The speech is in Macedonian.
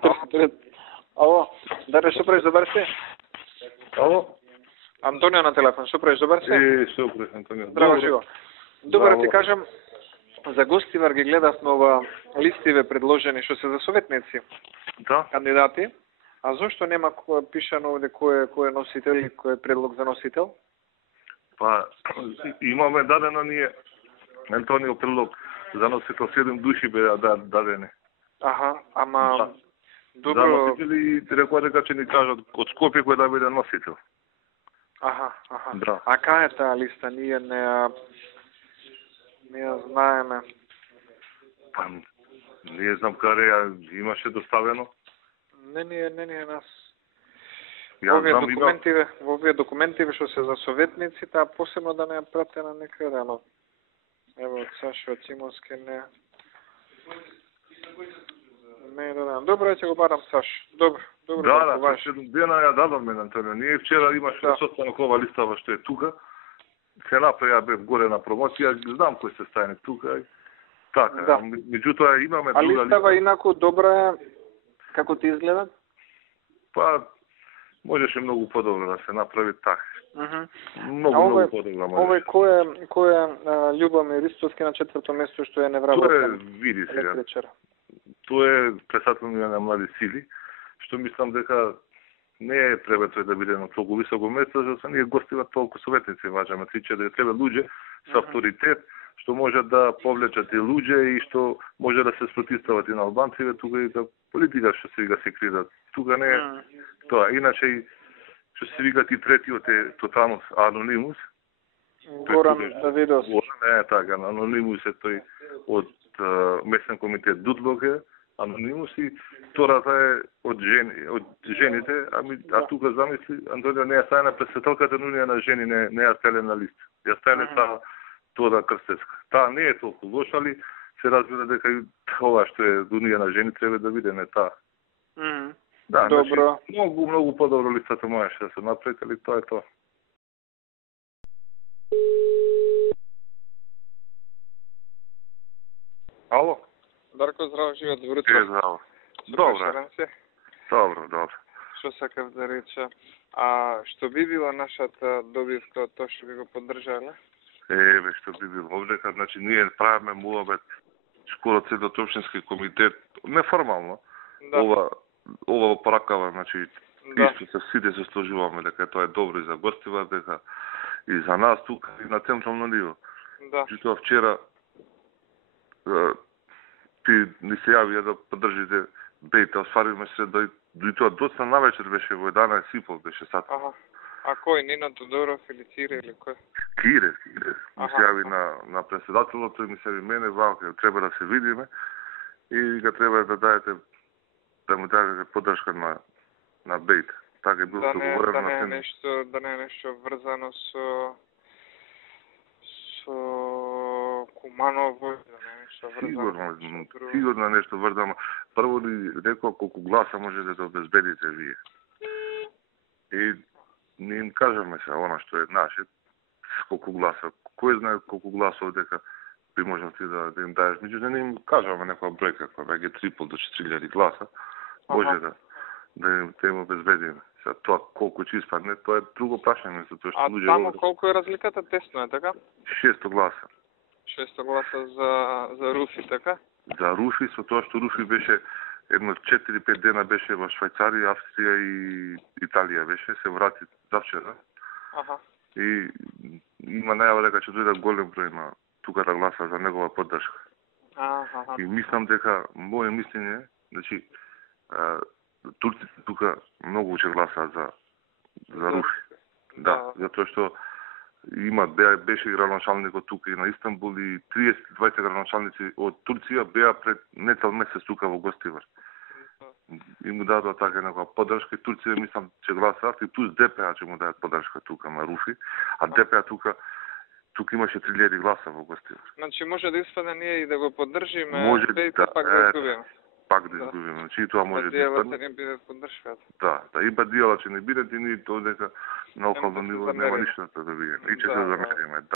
83. Ало, Даре, што правиш, добар си? Ало? Антонио на телефон, што правиш, добар си? Што правиш, Антонио? Здраво, живо. Добро, ти кажам, за гостивар ги гледавме ова листиве предложени што се за советници. Да. Кандидати. А зошто нема пишано овде кој е носител и кој е предлог за носител? Па, имаме дадено ние, Антонио, предлог за носител, 7 души беа дадени. Аха, ама... Да. Добро... За носители и рекоа дека ќе ни кажат од Скопје кој да биде носител. Аха. Да. А кај е таа листа? Ние не ја знаеме. Па, не знам каде ја имаше доставено. Не ни е нас. Ја Во овие документиве што се за советници, таа посебно да не ја пратена некаде, ама ево од Сашо, од Цимовски не. Добро, ќе го барам Саш. Добро. Да, 7 дена ја дадовме на Антонио. Ние вчера имаше состанок ова листава што е тука. Се направи, ја бев горе на промоција, знам кој се стане тука. Така, да. Меѓутоа имаме друга листа. А листава инаку добра е, како ти изгледа? Па, можеше многу подобро да се направи така. Многу подобро може. Овој кој е Љубомир Ристовски на 4-то место што е невработен? Тоа е, види сега. Тоа е председател на млади сили, што мислам дека не е треба тој да биде на толку високо место, зашто ние гостиват толку советници, важаме 3-4, треба луѓе со авторитет, што може да повлечат и луѓе и што може да се спротивстават и на албанците, тука и да политика што се вика се кридат. Тука не е тоа. Иначе и што се вика и третиот е тотално анонимус. Горан Давидов. Не е така, анонимус е тој од местен комитет Дудлоге, анонимус и втората е од жените, а тука замисли, Антонио не ја стане на председателката, но на жени не ја стеле на лист. Ја стане тоа да крстеска. Таа не е толку лоша, али се разбира дека и ова што е дуния на жени треба да биде не таа. Да, добро. Значи, многу подобро листата можеше да се направи, али тоа е тоа. Ало? Дарко, здраво, живот, добро утро. Здраво. Добро. Што сакав да рече? А што би била нашата добивка од тоа што би го поддржале? Еве, што би било овдека, значи ние правиме муабет скоро целиот општински комитет, неформално. Да. Ова поракава, значи исто се сите се сложуваме дека тоа е добро и за гостива, дека и за нас тука и на централно ниво. Да. Тоа вчера ти ни се јавија да поддржите бејте, осваривме се и тоа доста навечер беше во 11:30 беше сат. Аха. А кој, Нино Тодоров или Кире или кој? Кире. Ми се јави на председателот, тој ми се јави мене, вака, треба да се видиме и га треба да дадете, да му дадете поддршка на бејте. Така е било договорено на тема. Да не е нешто врзано со Куманово, да не е нешто врзано. Сигурно нешто врзано. Прво ли рекол колку гласа можете да обезбедите вие. И не им кажаме се она што е наше, колку гласа. Кој знае колку гласов дека би можел ти да им даеш. Меѓутоа не им кажаме некоја бројка, која веќе 3,5 до 4,000 гласа, може да им обезбедиме. Сега тоа колку ќе испадне, тоа е друго прашање. А таму колку е разликата? Тесно е, така? 600 гласа. 600 гласа за Руфи, така? За Руфи, со тоа што Руфи беше едно 4-5 дена беше во Швајцарија, Австрија и Италија беше, се врати завчера. И има најава дека ќе дојде голем број на тука да гласа за негова поддршка. И мислам дека, моје мислење, значи, турците тука многу ќе гласаат за Руфи. Да, затоа што беше градоначалникот тука и на Истанбул и 32 градоначалници од Турција беа пред нецел месец тука во гостивар. И му дадоа така некоја поддршка и Турција мислам ќе гласаат и плюс ДПА ќе му дадат поддршка тука на Руфи, а ДПА тука имаше 3000 гласа во гостивар. Значи може да испадне ние и да го поддржиме, може пак да изгубиме. Пак да изгубиме, значи и тоа може да испадне. Бадијалата не бидат поддршката. Да, и бадијала ќе не бидат и ние тоа дека на околно ниво нема ништо да видиме. И ќе се замериме.